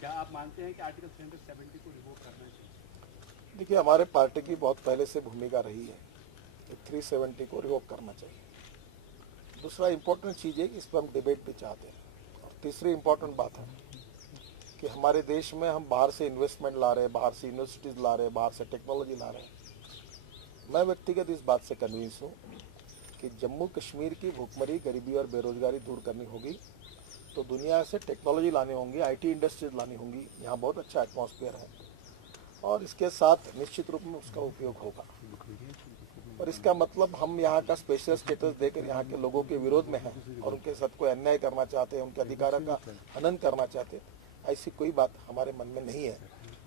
क्या आप मानते हैं कि आर्टिकल 370 को रिवोक करना चाहिए? देखिए, हमारे पार्टी की बहुत पहले से भूमिका रही है कि 370 को रिवोक करना चाहिए। दूसरा इम्पोर्टेंट चीज़ है कि इस पर हम डिबेट भी चाहते हैं। और तीसरी इम्पोर्टेंट बात है कि हमारे देश में हम बाहर से इन्वेस्टमेंट ला रहे हैं, बाहर से यूनिवर्सिटीज़ ला रहे हैं, बाहर से टेक्नोलॉजी ला रहे हैं। मैं व्यक्तिगत इस बात से कन्विंस हूँ कि जम्मू कश्मीर की भूखमरी, गरीबी और बेरोजगारी दूर करनी होगी तो दुनिया से टेक्नोलॉजी लानी होंगी, आईटी इंडस्ट्रीज लानी होंगी। यहाँ बहुत अच्छा एटमॉस्फेयर है और इसके साथ निश्चित रूप में उसका उपयोग होगा। और इसका मतलब हम यहाँ का स्पेशल स्टेटस देकर यहाँ के लोगों के विरोध में हैं और उनके साथ कोई अन्याय करना चाहते हैं, उनके अधिकारों का हनन करना चाहते हैं, ऐसी कोई बात हमारे मन में नहीं है।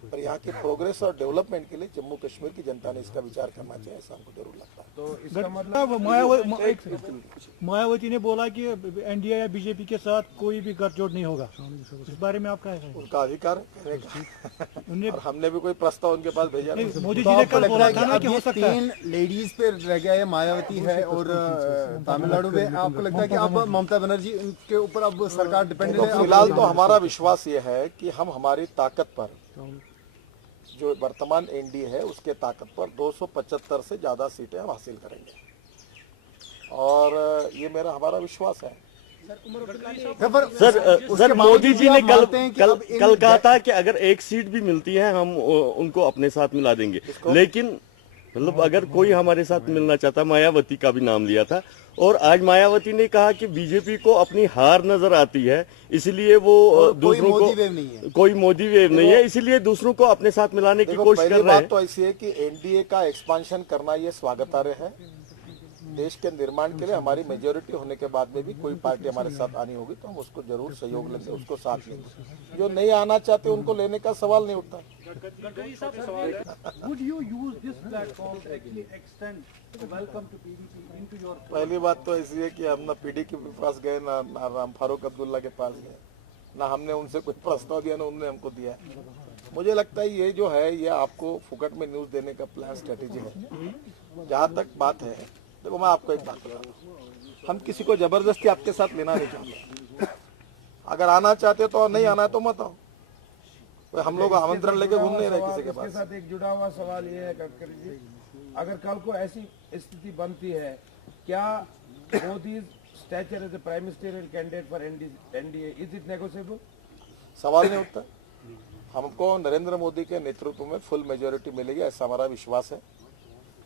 पर यहाँ के प्रोग्रेस और डेवलपमेंट के लिए जम्मू कश्मीर की जनता ने इसका विचार करना चाहिए, ऐसा हमको जरूर लगता है। तो इसका मतलब मायावती ने बोला कि एनडीए या बीजेपी के साथ कोई भी गठजोड़ नहीं होगा। इस बारे में आप क्या कहें? उनका अधिकार है कहने का। और हमने भी कोई प्रस्ताव उनके पास भेजा नहीं। मोदी जी ने कल बोला था ना कि हो सकता है 3 लेडीज पे रह गया है, मायावती है और तमिलनाडु में। आपको लगता है कि अब ममता बनर्जी के ऊपर अब सरकार डिपेंडेंट है? फिलहाल तो हमारा विश्वास ये है कि हम हमारी ताकत पर, जो वर्तमान एनडीए है उसके ताकत पर 275 से ज्यादा सीटें हम हासिल करेंगे और ये हमारा विश्वास है। सर मोदी जी ने कल कहा था कि अगर एक सीट भी मिलती है हम उनको अपने साथ मिला देंगे, लेकिन मतलब अगर कोई हमारे साथ मिलना चाहता, मायावती का भी नाम लिया था और आज मायावती ने कहा कि बीजेपी को अपनी हार नजर आती है, इसलिए वो दूसरों को कोई मोदी वेव नहीं है, इसीलिए दूसरों को अपने साथ मिलाने की कोशिश कर रहे हैं। बात तो ऐसी है कि एनडीए का एक्सपांशन करना ये स्वागतार्ह है। देश के निर्माण के लिए हमारी मेजोरिटी होने के बाद में भी कोई पार्टी हमारे साथ आनी होगी तो हम उसको जरूर सहयोग लेंगे, उसको साथ लेंगे। जो नहीं आना चाहते उनको लेने का सवाल नहीं उठता। पहली बात तो ऐसी है कि हम ना पीडीपी के पास गए, ना राम फारूक अब्दुल्ला के पास गए, ना हमने उनसे कोई प्रस्ताव दिया, ना उन्होंने हमको दिया। मुझे लगता है ये जो है ये आपको फुकट में न्यूज देने का प्लान स्ट्रेटेजी है। जहाँ तक बात है, देखो मैं आपको एक बात बताता हूँ, हम किसी को जबरदस्ती आपके साथ लेना नहीं चाहते। अगर आना चाहते तो, नहीं आना है तो मत आओ। हम लोग आमंत्रण लेके घूम नहीं रहे किसी के पास। इसके साथ एक जुड़ा हुआ सवाल ये है गडकरी जी, अगर कल को ऐसी स्थिति बनती है, क्या Modi stature as a prime ministerial candidate for NDA is it negotiable? सवाल नहीं उठता। हमको नरेंद्र मोदी के नेतृत्व में फुल मेजोरिटी मिलेगी, ऐसा हमारा विश्वास है।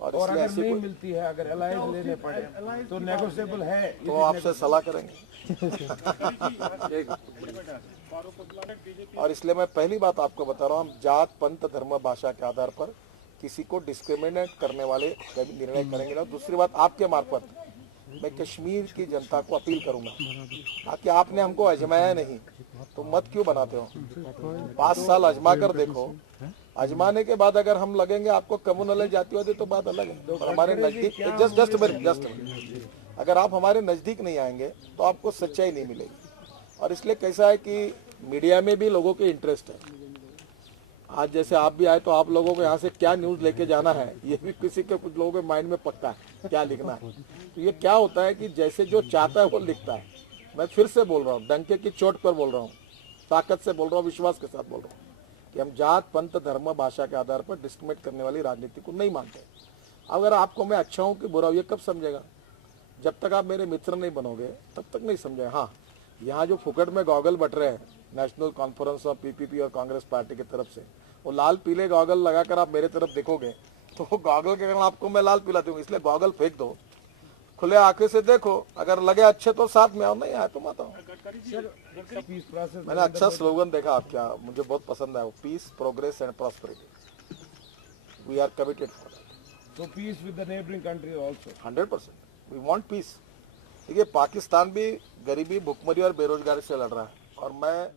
और अगर नहीं मिलती है, अगर अलायंस लेने पड़े तो नेगोशिएबल है? तो आपसे सलाह करेंगे। और इसलिए मैं पहली बात आपको बता रहा हूँ, हम जात, पंथ, धर्म, भाषा के आधार पर किसी को डिस्क्रिमिनेट करने वाले कभी निर्णय करेंगे ना। दूसरी बात, आपके मार्फत मैं कश्मीर की जनता को अपील करूंगा, ताकि आपने हमको आजमाया नहीं तो मत क्यों बनाते हो। 5 साल आजमा कर देखो, आजमाने के बाद अगर हम लगेंगे आपको कम्युनल जातिवादी तो बात अलग है। और हमारे नजदीक जस्ट अगर आप हमारे नजदीक नहीं आएंगे तो आपको सच्चाई नहीं मिलेगी। और इसलिए कैसा है कि मीडिया में भी लोगों के इंटरेस्ट है। आज जैसे आप भी आए तो आप लोगों को यहाँ से क्या न्यूज लेके जाना है ये भी किसी के कुछ लोगों के माइंड में पक्का है, क्या लिखना है। तो ये क्या होता है कि जैसे जो चाहता है वो लिखता है। मैं फिर से बोल रहा हूँ, डंके की चोट पर बोल रहा हूँ, ताकत से बोल रहा हूँ, विश्वास के साथ बोल रहा हूँ कि हम जात, पंथ, धर्म, भाषा के आधार पर डिस्क्रिमिनेट करने वाली राजनीति को नहीं मानते। अगर आपको मैं अच्छा हूँ कि बुरा हूँ ये कब समझेगा? जब तक आप मेरे मित्र नहीं बनोगे तब तक नहीं समझेगा। हाँ, यहाँ जो फुकट में गॉगल बट रहे हैं नेशनल कॉन्फ्रेंस ऑफ पीपीपी और कांग्रेस पार्टी की तरफ से, वो लाल पीले गॉगल लगाकर आप मेरे तरफ देखोगे तो वो गॉगल के कारण आपको मैं लाल पीला दूंगा। इसलिए गॉगल फेंक दो, खुले आंखें से देखो, अगर लगे अच्छे तो साथ में आओ, नहीं आए तो मत आओ। मैंने अच्छा स्लोगन देखा आपका, मुझे बहुत पसंद आया, peace, progress and prosperity. We are committed for that. So peace with the neighboring country also. 100% we want peace. देखिए, पाकिस्तान भी गरीबी, भुखमरी और बेरोजगारी से लड़ रहा है और मैं